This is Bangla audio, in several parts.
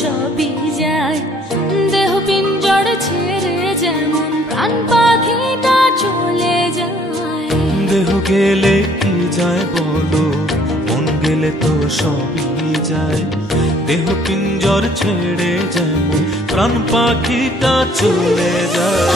সবই যায়। দেহ পিঞ্জর ছেড়ে যেমন প্রাণ পাখিটা চলে যায়। দেহ গেলে কি যায় বলো, মন গেলে তো সবই যায়। দেহ পিঞ্জর ছেড়ে যেমন প্রাণ পাখিটা চলে যায়।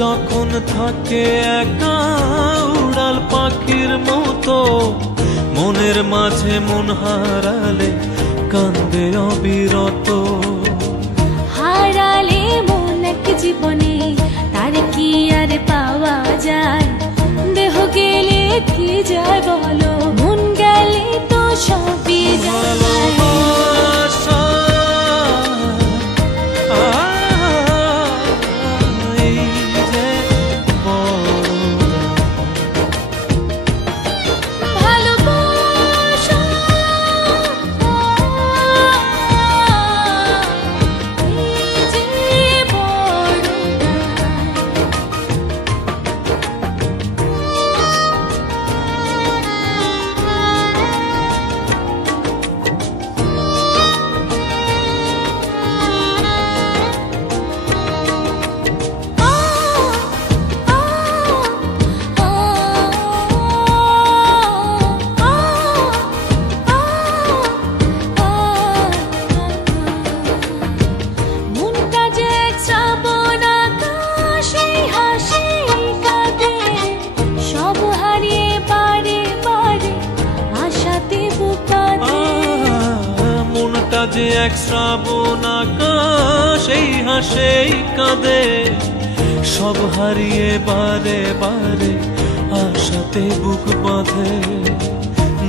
যখন থাকে একা উড়াল পাখির মতো, মনের মাঝে মন হারালে কান্দে অবিরত। হারালে মন এক জীবনে তার কি আর পাওয়া যায়। দেহ গেলে কি যায় বলো, মন গেলে তো সবই যায়। যে এক শ্রাবণ আকাশ এই হাসেই কাঁদে, সব হারিয়ে বারে বারে আশাতে বুক বাঁধে।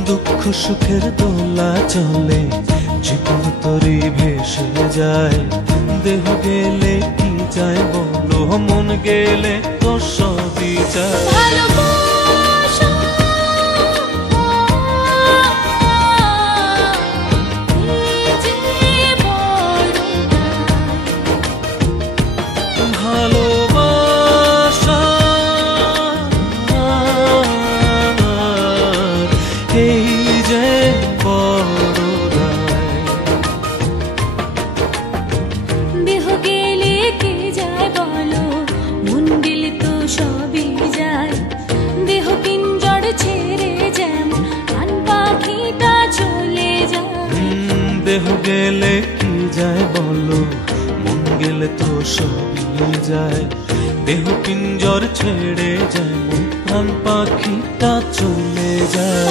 দুঃখ সুখের দোলা চলে, জীবন তরি ভেসে যায়। দেহ গেলে কি যায় বলো, মন গেলে তো সবই যায়। দেহ গেলে কে যায় বলো, মন গেলে তো সবই যায়। দেহ পিঞ্জর ছেড়ে যেমন প্রাণ পাখিটা চলে যায়। দেহ গেলে কি যায় বলো, মন গেলে তো সবই যায়। দেহ পিঞ্জর ছেড়ে যেমন প্রাণ পাখিটা চলে যায়।